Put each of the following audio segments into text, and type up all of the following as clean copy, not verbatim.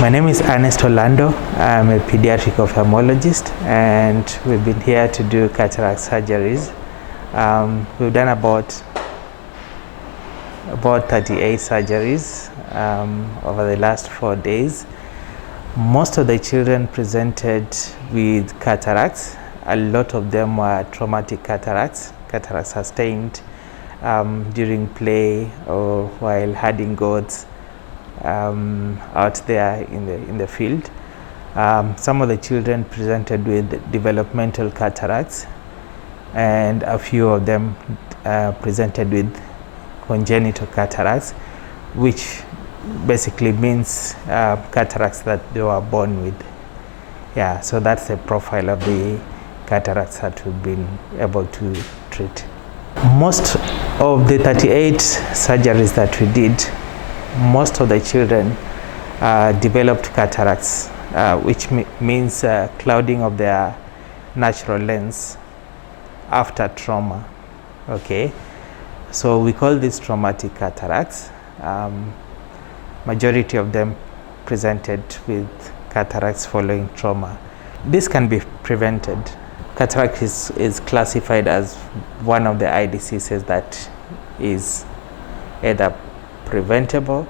My name is Ernest Orlando. I'm a pediatric ophthalmologist, and we've been here to do cataract surgeries. We've done about 38 surgeries over the last 4 days. Most of the children presented with cataracts. A lot of them were traumatic cataracts sustained during play or while herding goats out there in the field. Some of the children presented with developmental cataracts, and a few of them presented with congenital cataracts, which basically means cataracts that they were born with. Yeah, so that's the profile of the cataracts that we've been able to treat. Most of the 38 surgeries that we did, most of the children developed cataracts, which means clouding of their natural lens after trauma. Okay, so we call these traumatic cataracts. Majority of them presented with cataracts following trauma. This can be prevented. Cataract is classified as one of the eye diseases that is either preventable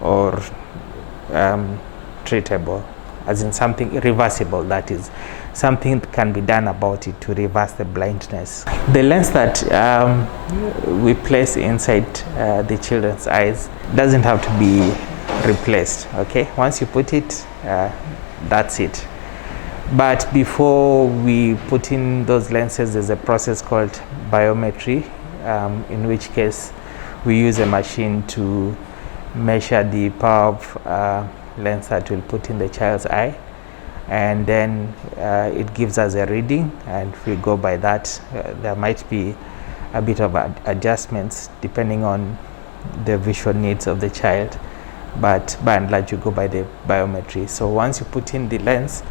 or treatable, as in something irreversible, that is, something can be done about it to reverse the blindness. The lens that we place inside the children's eyes doesn't have to be replaced, okay? Once you put it, that's it. But before we put in those lenses, there's a process called biometry, in which case we use a machine to measure the power of lens that we'll put in the child's eye, and then it gives us a reading, and if we go by that, there might be a bit of adjustments depending on the visual needs of the child, but by and large you go by the biometry. So once you put in the lens,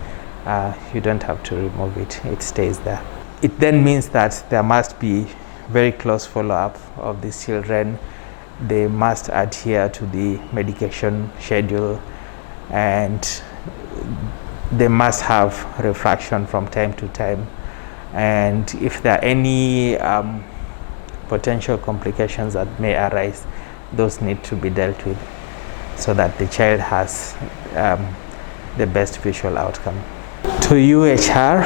you don't have to remove it, it stays there. It then means that there must be very close follow-up of these children. They must adhere to the medication schedule, and they must have refraction from time to time. And if there are any potential complications that may arise, those need to be dealt with so that the child has the best visual outcome. To UHR,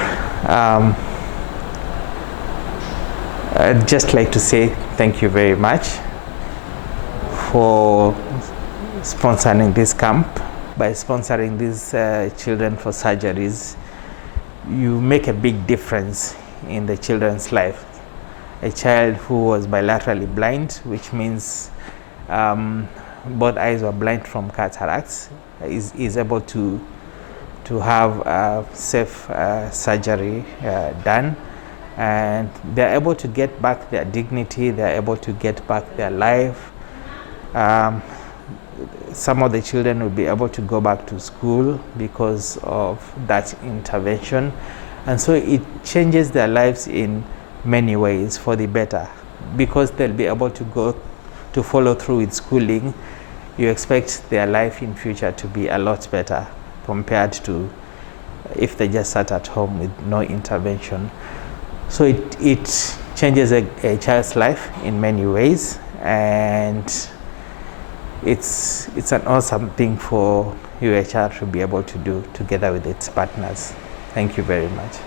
I'd just like to say thank you very much for sponsoring this camp. By sponsoring these children for surgeries, you make a big difference in the children's life. A child who was bilaterally blind, which means both eyes were blind from cataracts, is able to have safe surgery done, and they're able to get back their dignity, they're able to get back their life. Some of the children will be able to go back to school because of that intervention, and so it changes their lives in many ways for the better, because they'll be able to follow through with schooling. You expect their life in future to be a lot better compared to if they just sat at home with no intervention. So it changes a child's life in many ways, and it's an awesome thing for UHR to be able to do together with its partners. Thank you very much.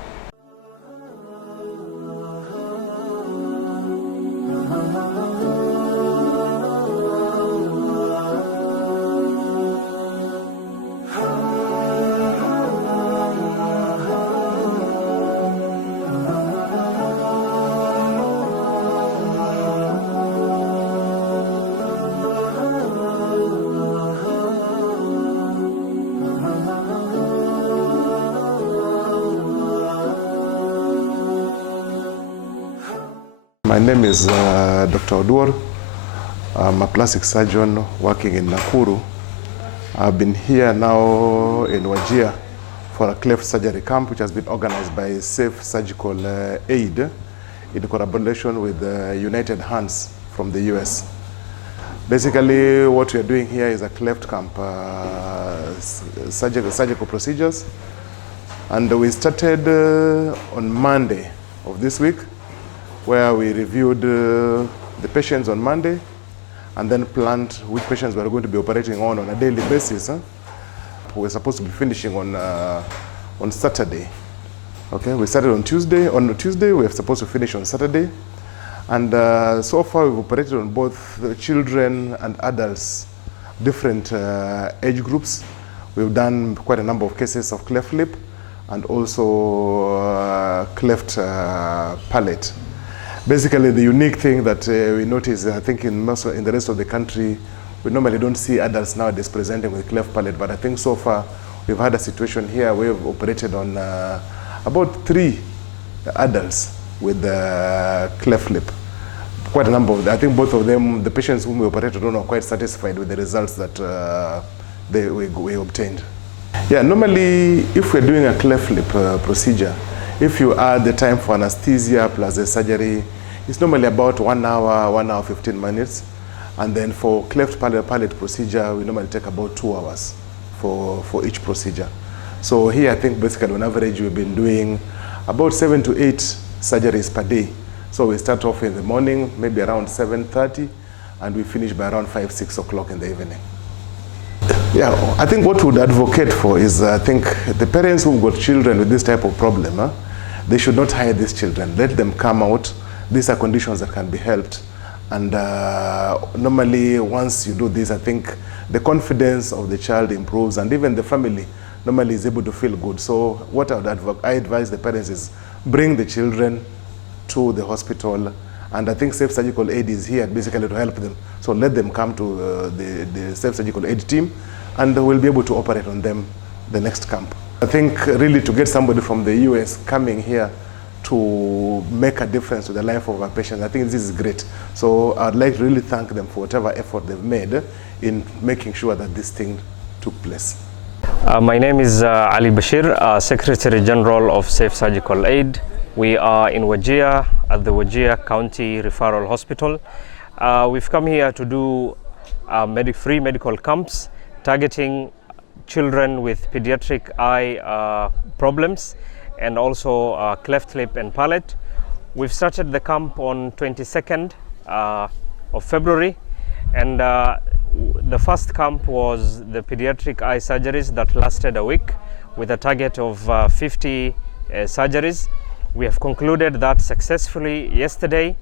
My name is Dr. Oduor. I'm a plastic surgeon working in Nakuru. I've been here now in Wajir for a cleft surgery camp which has been organized by Safe Surgical Aid in collaboration with United Hands from the US. Basically, what we are doing here is a cleft camp, surgical procedures. And we started on Monday of this week, where we reviewed the patients on Monday and then planned which patients we are going to be operating on a daily basis. We're supposed to be finishing on Saturday. Okay, we started on Tuesday. On Tuesday, we are supposed to finish on Saturday. And so far, we've operated on both children and adults, different age groups. We've done quite a number of cases of cleft lip and also cleft palate. Basically, the unique thing that we notice, I think in the rest of the country, we normally don't see adults nowadays presenting with cleft palate, but I think so far we've had a situation here where we've operated on about 3 adults with cleft lip. Quite a number of them. I think both of them, the patients whom we operated on, are quite satisfied with the results that we obtained. Yeah, normally if we're doing a cleft lip procedure, if you add the time for anesthesia plus the surgery, it's normally about 1 hour, 1 hour 15 minutes. And then for cleft palate procedure, we normally take about 2 hours for each procedure. So here I think basically on average we've been doing about 7 to 8 surgeries per day. So we start off in the morning, maybe around 7:30, and we finish by around 5, 6 o'clock in the evening. Yeah, I think what we would advocate for is, I think the parents who've got children with this type of problem, they should not hide these children. Let them come out. These are conditions that can be helped. And normally, once you do this, I think the confidence of the child improves, and even the family normally is able to feel good. So what I advise the parents is bring the children to the hospital, and I think Safe Surgical Aid is here basically to help them. So let them come to the Safe Surgical Aid team, and we'll be able to operate on them the next camp. I think really to get somebody from the US coming here to make a difference to the life of our patients, I think this is great. So I'd like to really thank them for whatever effort they've made in making sure that this thing took place. My name is Ali Bashir, Secretary General of Safe Surgical Aid. We are in Wajir at the Wajir County Referral Hospital. We've come here to do free medical camps targeting children with pediatric eye problems and also cleft lip and palate. We've started the camp on 22nd of February, and the first camp was the pediatric eye surgeries that lasted a week with a target of 50 surgeries. We have concluded that successfully yesterday,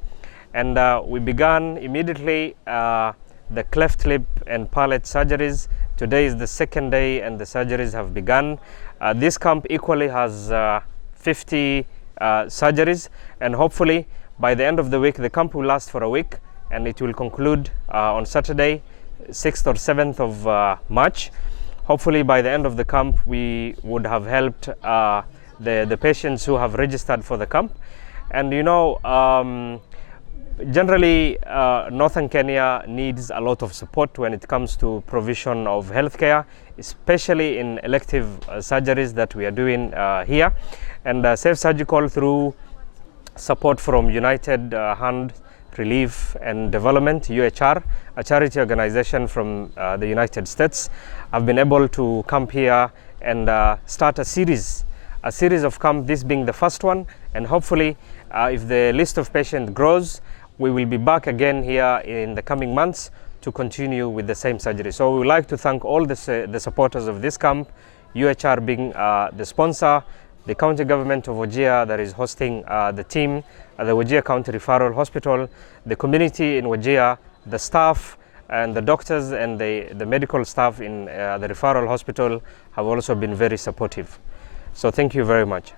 and we began immediately the cleft lip and palate surgeries. Today is the 2nd day and the surgeries have begun. This camp equally has 50 surgeries, and hopefully by the end of the week, the camp will last for a week, and it will conclude on Saturday, 6th or 7th of March. Hopefully by the end of the camp, we would have helped the patients who have registered for the camp. And you know, generally Northern Kenya needs a lot of support when it comes to provision of healthcare, especially in elective surgeries that we are doing here. And Safe Surgical, through support from United Hand Relief and Development, UHR, a charity organization from the United States, have been able to come here and start a series of camps, this being the first one. And hopefully, if the list of patients grows, we will be back again here in the coming months to continue with the same surgery. So we would like to thank all the supporters of this camp, UHR being the sponsor, the county government of Wajir that is hosting the team at the Wajir County Referral Hospital, the community in Wajir, the staff and the doctors and the medical staff in the referral hospital have also been very supportive. So thank you very much.